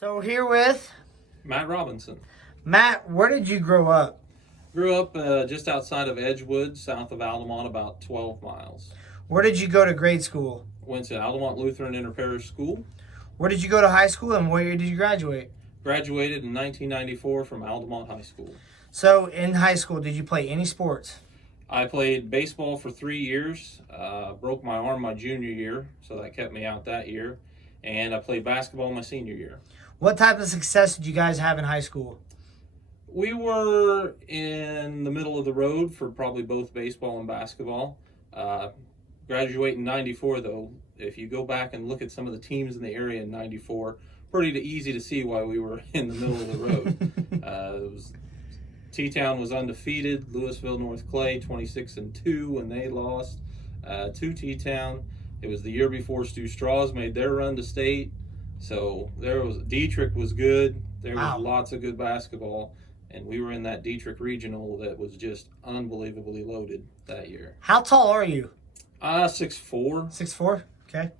So we're here with Matt Robinson. Matt. Where did you grow up? Grew up just outside of Edgewood, south of Altamont, about 12 miles. Where did you go to grade school? Went to Altamont Lutheran Interparish School. Where did you go to high school and what year did you graduate? Graduated in 1994 from Altamont High School. So in high school, did you play any sports? I played baseball for 3 years. Broke my arm my junior year, so that kept me out that year. And I played basketball my senior year. What type of success did you guys have in high school? We were in the middle of the road for probably both baseball and basketball. Graduating in 94, though, if you go back and look at some of the teams in the area in 94, pretty easy to see why we were in the middle of the road. T-Town was undefeated. Louisville North Clay 26-2 when they lost to T-Town. It was the year before Stu Straws made their run to state. So Dietrich was good. There was lots of good basketball. And we were in that Dietrich regional that was just unbelievably loaded that year. How tall are you? 6'4". 6'4"? Okay.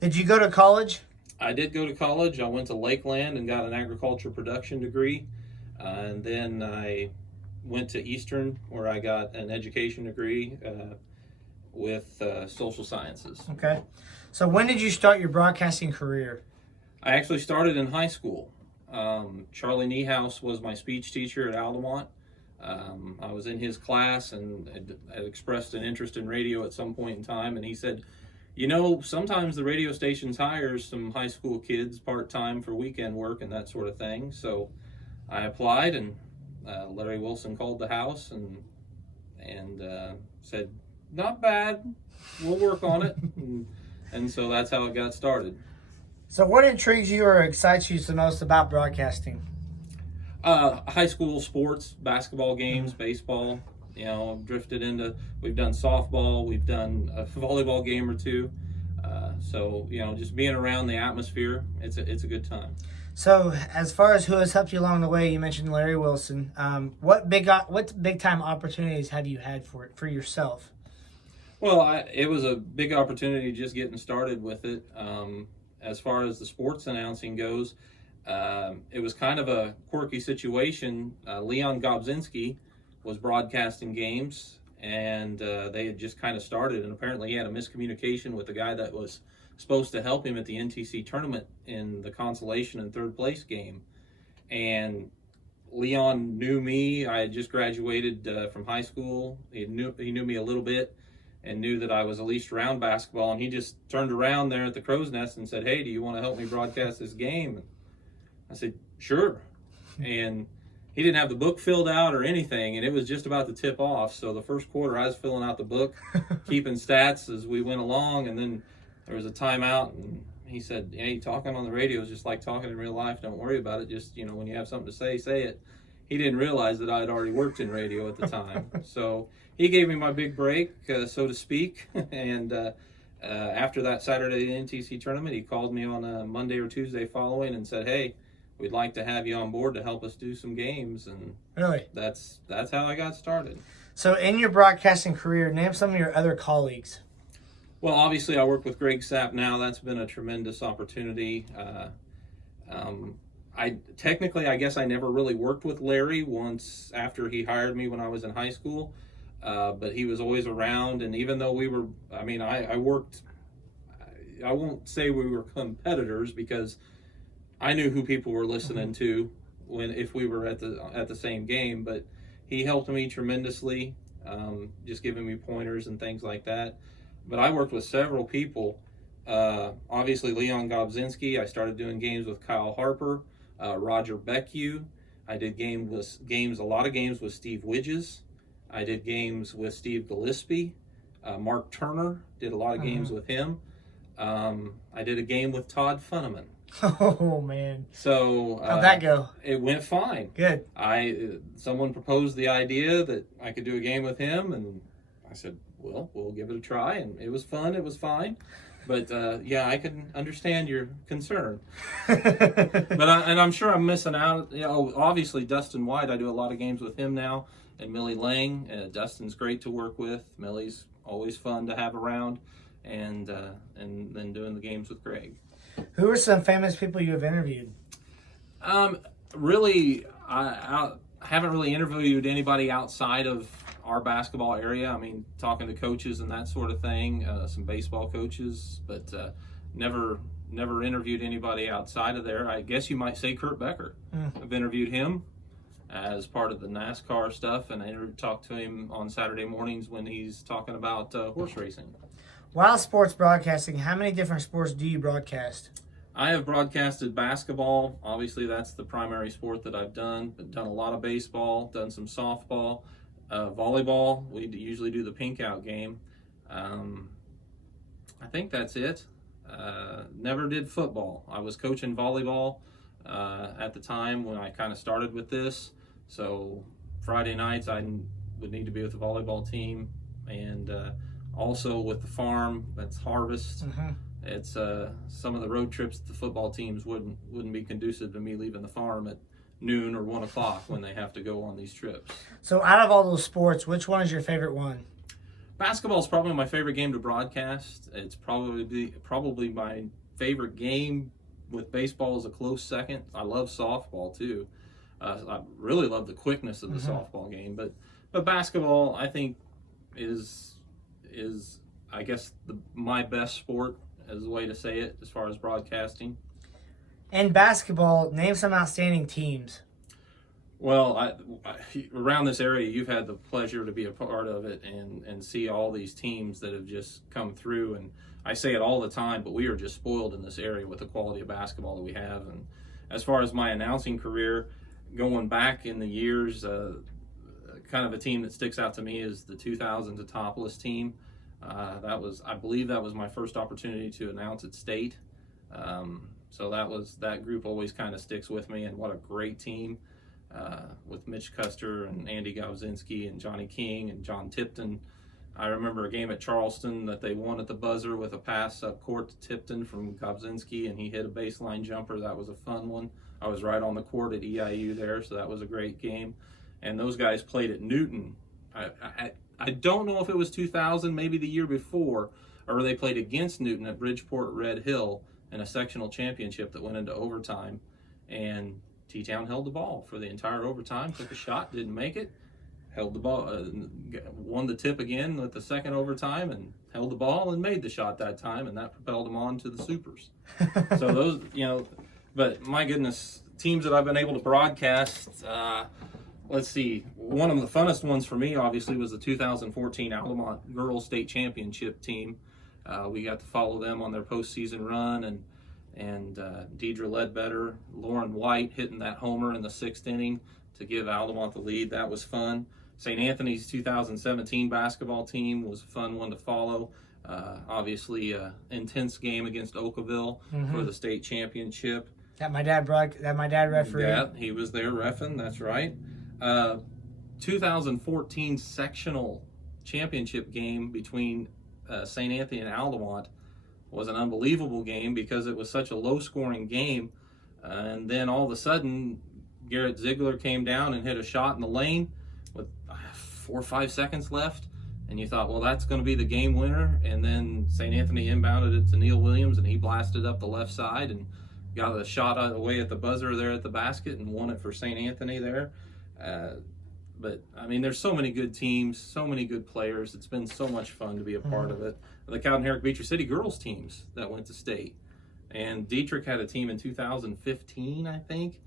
Did you go to college? I did go to college. I went to Lakeland and got an agriculture production degree. And then I went to Eastern where I got an education degree with social sciences. Okay. So when did you start your broadcasting career? I actually started in high school. Charlie Niehaus was my speech teacher at Altamont. I was in his class and had expressed an interest in radio at some point in time, and he said, sometimes the radio stations hires some high school kids part-time for weekend work and that sort of thing. So I applied, and Larry Wilson called the house and said, not bad, we'll work on it. And so that's how it got started. So what intrigues you or excites you the most about broadcasting? High school sports, basketball games, baseball. I've drifted into, we've done softball, we've done a volleyball game or two. Just being around the atmosphere, it's a good time. So as far as who has helped you along the way, you mentioned Larry Wilson. What big time opportunities have you had for yourself? Well, it was a big opportunity just getting started with it. As far as the sports announcing goes, it was kind of a quirky situation. Leon Gobzinski was broadcasting games, and they had just kind of started, and apparently he had a miscommunication with the guy that was supposed to help him at the NTC tournament in the consolation and third place game. And Leon knew me. I had just graduated from high school. He knew me a little bit and knew that I was at least around basketball, and he just turned around there at the Crow's Nest and said, hey, do you want to help me broadcast this game? And I said, sure. And he didn't have the book filled out or anything, and it was just about to tip off. So the first quarter I was filling out the book, keeping stats as we went along, and then there was a timeout, and he said, hey, talking on the radio is just like talking in real life. Don't worry about it. Just, when you have something to say it. He didn't realize that I had already worked in radio at the time. So he gave me my big break, so to speak. And after that Saturday NTC tournament, he called me on a Monday or Tuesday following and said, hey, we'd like to have you on board to help us do some games. And really, that's how I got started. So in your broadcasting career, name some of your other colleagues. Well, obviously I work with Greg Sapp now. That's been a tremendous opportunity. I guess I never really worked with Larry once after he hired me when I was in high school, but he was always around. And even though I worked, I won't say we were competitors because I knew who people were listening to if we were at the same game, but he helped me tremendously, just giving me pointers and things like that. But I worked with several people. Obviously Leon Gobzinski. I started doing games with Kyle Harper. Roger Beckhue. I did a lot of games with Steve Widges. I did games with Steve Gillespie. Mark Turner, did a lot of games with him. I did a game with Todd Funneman. Oh, man. So how'd that go? It went fine. Good. Someone proposed the idea that I could do a game with him, and I said, well, we'll give it a try, and it was fun. It was fine. But I can understand your concern. And I'm sure I'm missing out. Obviously Dustin White. I do a lot of games with him now, and Millie Lang. Dustin's great to work with. Millie's always fun to have around, and then doing the games with Greg. Who are some famous people you have interviewed? Really, I haven't really interviewed anybody outside of our basketball area. I mean, talking to coaches and that sort of thing, some baseball coaches, but never interviewed anybody outside of there. I guess you might say Kurt Becker. I've interviewed him as part of the NASCAR stuff, and I talked to him on Saturday mornings when he's talking about horse racing. While sports broadcasting, how many different sports do you broadcast? I have broadcasted basketball. Obviously, that's the primary sport that I've done. But done a lot of baseball, done some softball, volleyball. We usually do the pink out game. I think that's it. Never did football. I was coaching volleyball at the time when I kind of started with this. So Friday nights I would need to be with the volleyball team, and also with the farm. That's harvest. It's some of the road trips the football teams wouldn't be conducive to me leaving the farm at noon or 1 o'clock when they have to go on these trips. So out of all those sports, which one is your favorite one? Basketball is probably my favorite game to broadcast. It's probably my favorite game, with baseball as a close second. I love softball too. I really love the quickness of the softball game, but basketball I think is I guess my best sport, is the way to say it as far as broadcasting. In basketball, name some outstanding teams. Well, around this area, you've had the pleasure to be a part of it and see all these teams that have just come through. And I say it all the time, but we are just spoiled in this area with the quality of basketball that we have. And as far as my announcing career, going back in the years, kind of a team that sticks out to me is the 2000 Topless team. I believe that was my first opportunity to announce at state. So that group always kind of sticks with me, and what a great team. With Mitch Custer and Andy Gowzinski and Johnny King and John Tipton. I remember a game at Charleston that they won at the buzzer with a pass up court to Tipton from Gowzinski, and he hit a baseline jumper. That was a fun one. I was right on the court at EIU there, so that was a great game. And those guys played at Newton. I don't know if it was 2000, maybe the year before, or they played against Newton at Bridgeport Red Hill in a sectional championship that went into overtime. And T-Town held the ball for the entire overtime, took a shot, didn't make it, held the ball, won the tip again with the second overtime, and held the ball and made the shot that time, and that propelled them on to the Supers. So those, but my goodness, teams that I've been able to broadcast, let's see, one of the funnest ones for me, obviously, was the 2014 Altamont Girls State Championship team. We got to follow them on their postseason run, and Deidre Ledbetter, Lauren White hitting that homer in the 6th inning to give Altamont the lead. That was fun. St. Anthony's 2017 basketball team was a fun one to follow. Obviously, intense game against Oakville for the state championship. That my dad refereed. Yeah, he was there reffing. That's right. 2014 sectional championship game between St. Anthony and Altamont was an unbelievable game because it was such a low-scoring game. And then all of a sudden, Garrett Ziegler came down and hit a shot in the lane with 4 or 5 seconds left. And you thought, well, that's going to be the game winner. And then St. Anthony inbounded it to Neil Williams, and he blasted up the left side and got a shot away at the buzzer there at the basket and won it for St. Anthony there. But, I mean, there's so many good teams, so many good players. It's been so much fun to be a part of it. The Cowden Herrick Beecher City girls teams that went to state. And Dietrich had a team in 2015, I think,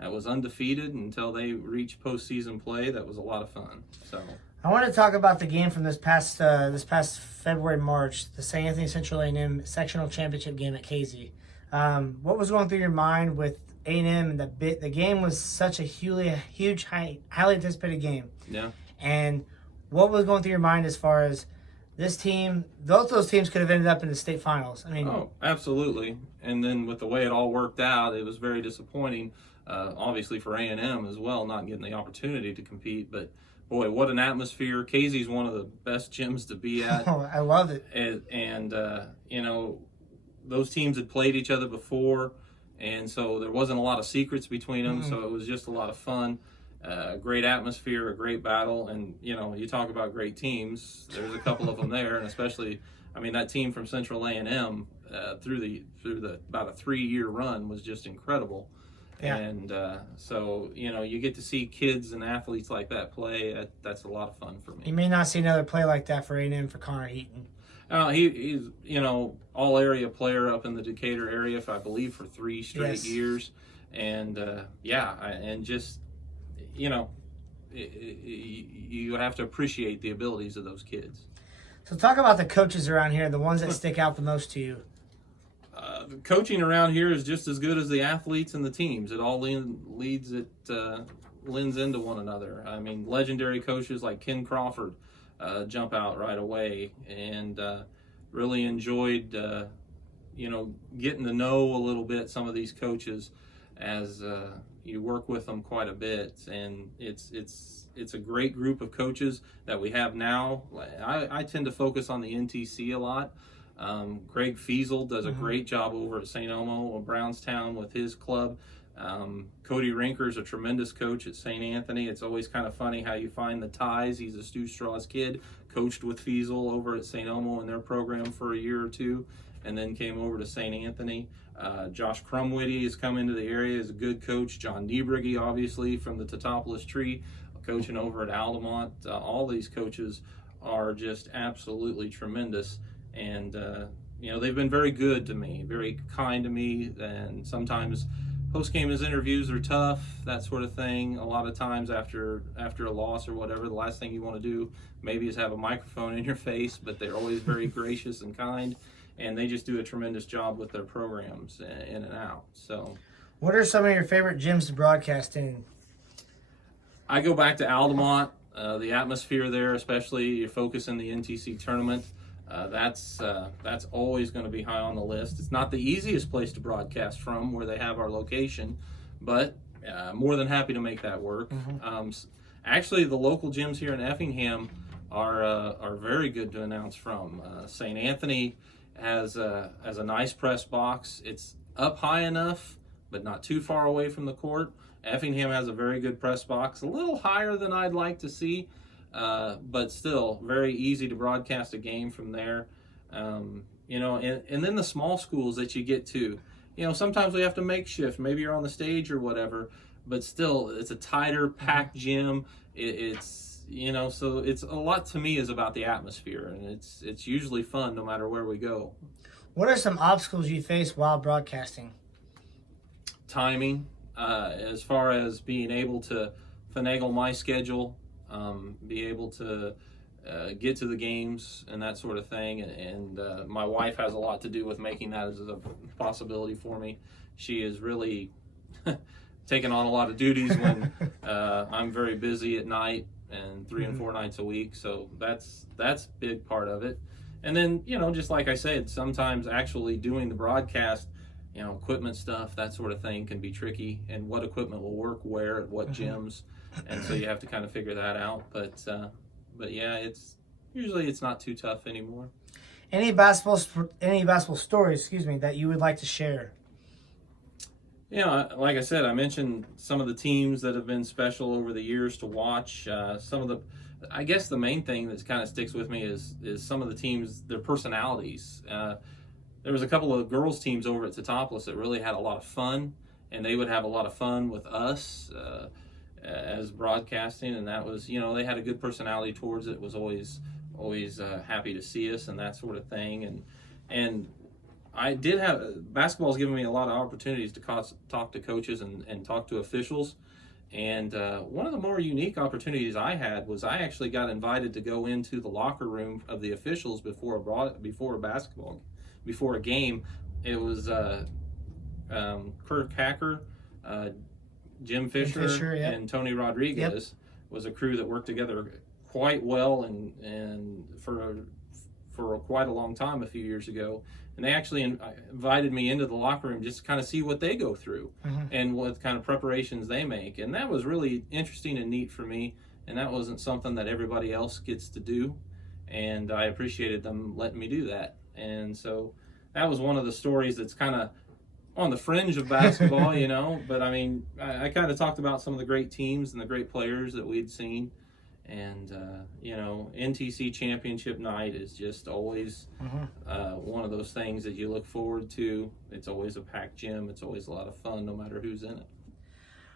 that was undefeated until they reached postseason play. That was a lot of fun. So I want to talk about the game from this past February, March, the St. Anthony Central A&M sectional championship game at Casey. What was going through your mind with A&M, and the game was such a huge, highly anticipated game. Yeah. And what was going through your mind as far as this team? Both those teams could have ended up in the state finals. I mean, oh, absolutely. And then with the way it all worked out, it was very disappointing. Obviously for A&M as well, not getting the opportunity to compete. But boy, what an atmosphere! Casey's one of the best gyms to be at. Oh, I love it. And those teams had played each other before. And so there wasn't a lot of secrets between them, so it was just a lot of fun. Great atmosphere, a great battle, and you talk about great teams. There's a couple of them there, and especially, I mean, that team from Central A&M through the about a 3-year run was just incredible. Yeah. And so, you get to see kids and athletes like that play. That's a lot of fun for me. You may not see another play like that for A&M for Connor Heaton. He's all area player up in the Decatur area, I believe, for 3 straight years, and and just you have to appreciate the abilities of those kids. So talk about the coaches around here, the ones that stick out the most to you. Coaching around here is just as good as the athletes and the teams. It all lends into one another. I mean, legendary coaches like Ken Crawford jump out right away, and really enjoyed getting to know a little bit some of these coaches as you work with them quite a bit. And it's a great group of coaches that we have now. I tend to focus on the NTC a lot. Greg Fiesel does a great job over at St. Elmo or Brownstown with his club. Cody Rinker's a tremendous coach at St. Anthony. It's always kind of funny how you find the ties. He's a Stu Straw's kid, coached with Fiesel over at St. Elmo in their program for a year or two, and then came over to St. Anthony. Josh Crumwitty has come into the area as a good coach. John Niebrugge, obviously, from the Teutopolis Tree, coaching over at Altamont. All these coaches are just absolutely tremendous. And, they've been very good to me, very kind to me. And sometimes post-game interviews are tough, that sort of thing. A lot of times after a loss or whatever, the last thing you want to do maybe is have a microphone in your face, but they're always very gracious and kind. And they just do a tremendous job with their programs in and out. So, what are some of your favorite gyms to broadcast in? I go back to Altamont. The atmosphere there, especially your focus in the NTC tournament, that's always going to be high on the list. It's not the easiest place to broadcast from where they have our location, but more than happy to make that work. Actually, the local gyms here in Effingham are very good to announce from. St. Anthony has a nice press box. It's up high enough, but not too far away from the court. Effingham has a very good press box, a little higher than I'd like to see, but still very easy to broadcast a game from there. And then the small schools that you get to, sometimes we have to make shift. Maybe you're on the stage or whatever, but still it's a tighter, packed gym. So it's a lot to me is about the atmosphere, and it's usually fun no matter where we go. What are some obstacles you face while broadcasting? Timing, as far as being able to finagle my schedule, be able to get to the games and that sort of thing. And my wife has a lot to do with making that as a possibility for me. She is really taking on a lot of duties when I'm very busy at night and 3 and 4 nights a week. So that's a big part of it. And then, just like I said, sometimes actually doing the broadcast, equipment stuff, that sort of thing can be tricky, and what equipment will work where at what gyms. And so you have to kind of figure that out. But yeah, it's not too tough anymore. Any basketball stories, that you would like to share? Like I said, I mentioned some of the teams that have been special over the years to watch. I guess the main thing that kind of sticks with me is some of the teams, their personalities. There was a couple of girls teams over at Teutopolis that really had a lot of fun, and they would have a lot of fun with us as broadcasting, and that was, they had a good personality towards it. Was always happy to see us and that sort of thing. And I did have, basketball's given me a lot of opportunities to talk to coaches and talk to officials. And one of the more unique opportunities I had was I actually got invited to go into the locker room of the officials before a game. It was Kirk Hacker, Jim Fisher, yep. and Tony Rodriguez was a crew that worked together quite well and for quite a long time a few years ago. And they actually invited me into the locker room just to kind of see what they go through and what kind of preparations they make. And that was really interesting and neat for me. And that wasn't something that everybody else gets to do. And I appreciated them letting me do that. And so that was one of the stories that's kind of on the fringe of basketball, But I mean, I kind of talked about some of the great teams and the great players that we'd seen. And, NTC championship night is just always one of those things that you look forward to. It's always a packed gym. It's always a lot of fun, no matter who's in it.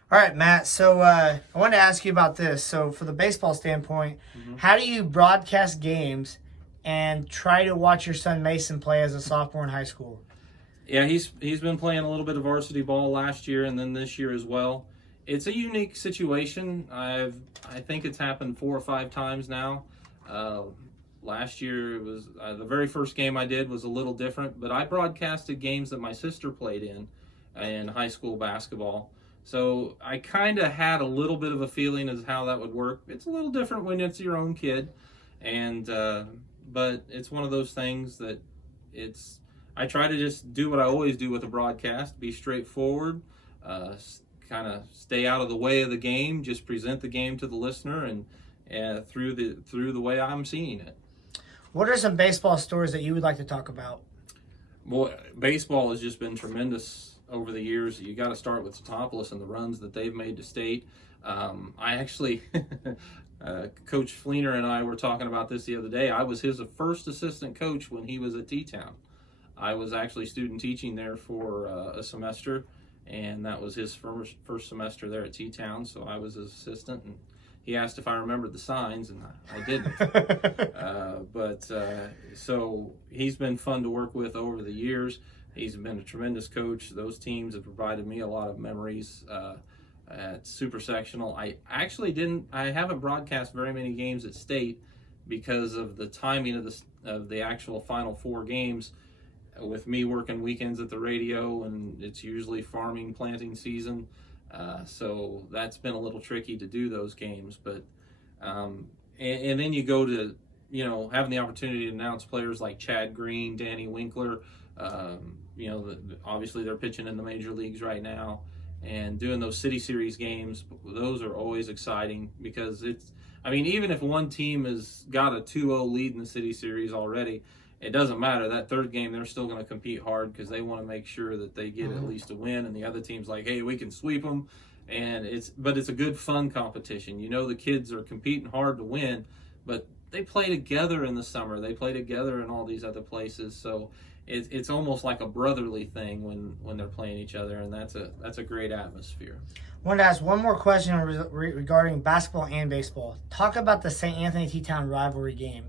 All right, Matt. So I wanted to ask you about this. So for the baseball standpoint, how do you broadcast games and try to watch your son Mason play as a sophomore in high school? Yeah, he's been playing a little bit of varsity ball last year and then this year as well. It's a unique situation. I think it's happened 4 or 5 times now. Uh, Last year it was the very first game I did was a little different, but I broadcasted games that my sister played in high school basketball. So I kind of had a little bit of a feeling as how that would work. It's a little different when it's your own kid, and but it's one of those things that it's. I try to just do what I always do with a broadcast: be straightforward, kind of stay out of the way of the game, just present the game to the listener, and through the way I'm seeing it. What are some baseball stories that you would like to talk about? Well, baseball has just been tremendous over the years. You got to start with Totopolis and the runs that they've made to state. I actually, Coach Fleener and I were talking about this the other day. I was his first assistant coach when he was at T-Town. I was actually student teaching there for a semester, and that was his first semester there at T-Town, so I was his assistant, and he asked if I remembered the signs, and I didn't. So he's been fun to work with over the years. He's been a tremendous coach. Those teams have provided me a lot of memories at Super Sectional. I haven't broadcast very many games at State because of the timing of the actual Final Four games. With me working weekends at the radio, and it's usually farming, planting season. So that's been a little tricky to do those games, but and then you go to having the opportunity to announce players like Chad Green, Danny Winkler. Obviously they're pitching in the major leagues right now, and doing those City Series games. Those are always exciting because even if one team has got a 2-0 lead in the City Series already, it doesn't matter. That third game, they're still going to compete hard because they want to make sure that they get at least a win. And the other team's like, hey, we can sweep them. And it's a good, fun competition. The kids are competing hard to win, but they play together in the summer. They play together in all these other places. So it's almost like a brotherly thing when they're playing each other, and that's a great atmosphere. I wanted to ask one more question regarding basketball and baseball. Talk about the St. Anthony T-Town rivalry game.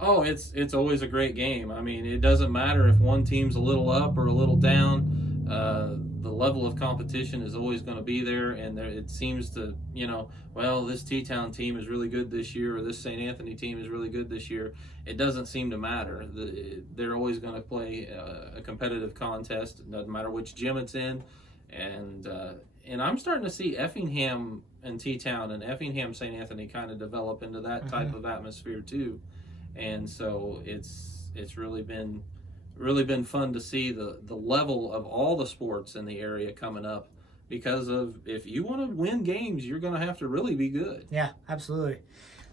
Oh, it's always a great game. It doesn't matter if one team's a little up or a little down. The level of competition is always going to be there, and it seems to, this T-Town team is really good this year, or this St. Anthony team is really good this year. It doesn't seem to matter. They're always going to play a competitive contest. It doesn't matter which gym it's in, and I'm starting to see Effingham and T-Town and Effingham St. Anthony kind of develop into that type of atmosphere too. And so it's really been fun to see the level of all the sports in the area coming up, because of if you want to win games, you're going to have to really be good. Yeah, absolutely.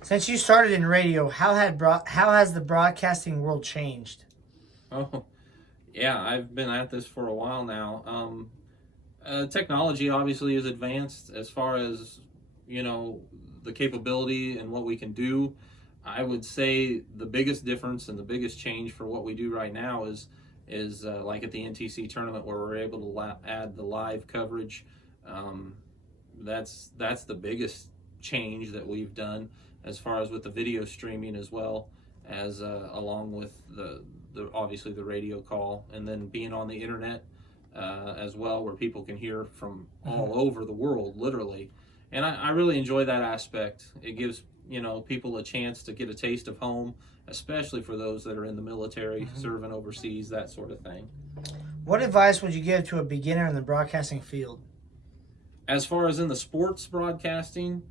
Since you started in radio, how has the broadcasting world changed? Oh, yeah, I've been at this for a while now. Technology obviously is advanced as far as the capability and what we can do. I would say the biggest difference and the biggest change for what we do right now is like at the NTC tournament, where we're able to add the live coverage. That's the biggest change that we've done, as far as with the video streaming, as well as along with the obviously the radio call, and then being on the internet as well, where people can hear from all over the world, literally. And I really enjoy that aspect. It gives people a chance to get a taste of home, especially for those that are in the military, serving overseas, that sort of thing. What advice would you give to a beginner in the broadcasting field? As far as in the sports broadcasting,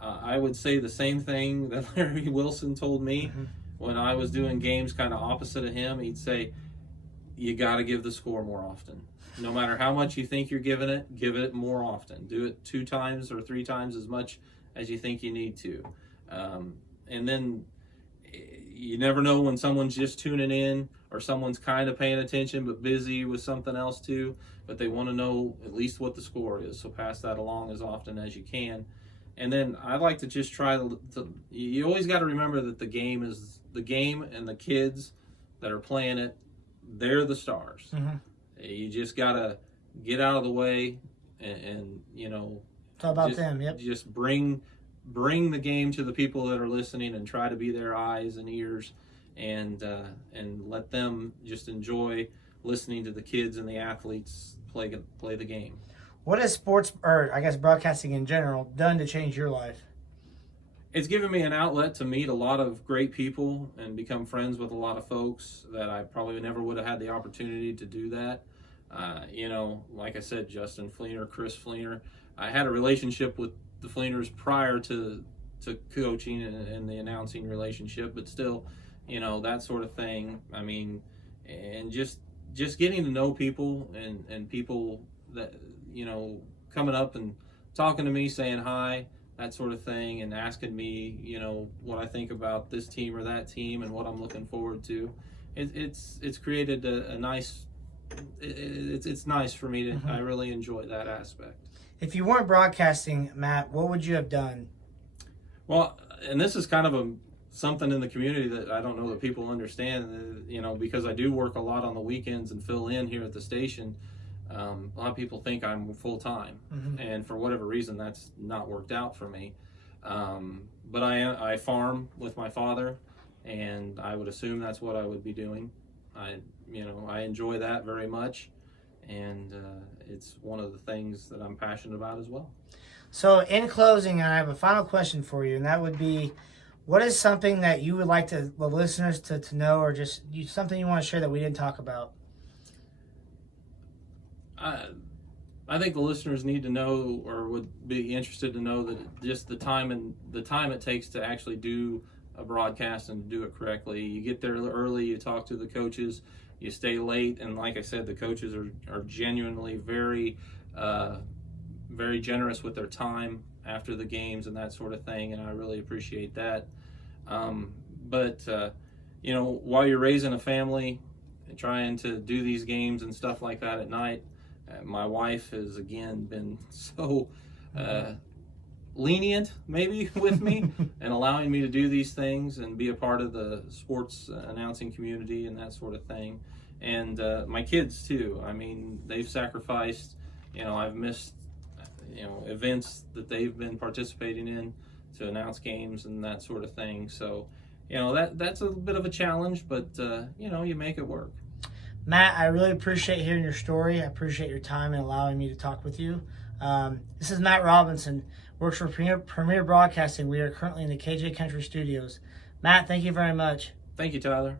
I would say the same thing that Larry Wilson told me when I was doing games kind of opposite of him. He'd say, you got to give the score more often. No matter how much you think you're giving it, give it more often. Do it 2 times or 3 times as much as you think you need to. And then you never know when someone's just tuning in, or someone's kind of paying attention but busy with something else too, but they want to know at least what the score is. So pass that along as often as you can. And then I like to just try you always got to remember that the game is the game, and the kids that are playing it, they're the stars. You just got to get out of the way and It's all about just, them. Yep. just bring the game to the people that are listening, and try to be their eyes and ears, and let them just enjoy listening to the kids and the athletes play the game. What has sports, or I guess broadcasting in general, done to change your life? It's given me an outlet to meet a lot of great people and become friends with a lot of folks that I probably never would have had the opportunity to do that. Like I said, Justin Fleener, Chris Fleener. I had a relationship with the Fleeners prior to coaching and the announcing relationship, but still, that sort of thing. I mean, and just getting to know people and people that, coming up and talking to me, saying hi, that sort of thing, and asking me, what I think about this team or that team and what I'm looking forward to. It's created a nice. It's nice for me to. Mm-hmm. I really enjoy that aspect. If you weren't broadcasting, Matt, what would you have done? Well, and this is kind of something in the community that I don't know that people understand. Because I do work a lot on the weekends and fill in here at the station. A lot of people think I'm full time, Mm-hmm. and for whatever reason, that's not worked out for me. But I farm with my father, and I would assume that's what I would be doing. I enjoy that very much, and it's one of the things that I'm passionate about as well. So, in closing, I have a final question for you, and that would be, what is something that you would like the listeners to know, or just something you want to share that we didn't talk about? I think the listeners need to know, or would be interested to know, that just the time it takes to actually do a broadcast and do it correctly. You get there early, you talk to the coaches, you stay late, and like I said, the coaches are genuinely very, very generous with their time after the games and that sort of thing, and I really appreciate that. But while you're raising a family and trying to do these games and stuff like that at night, my wife has again been so lenient maybe with me and allowing me to do these things and be a part of the sports announcing community and that sort of thing. And my kids too. I mean, they've sacrificed. I've missed events that they've been participating in to announce games and that sort of thing. So that's a bit of a challenge, but you make it work. Matt, I really appreciate hearing your story. I appreciate your time and allowing me to talk with you. This is Matt Robinson, works for Premier Broadcasting. We are currently in the KJ Country Studios. Matt, thank you very much. Thank you, Tyler.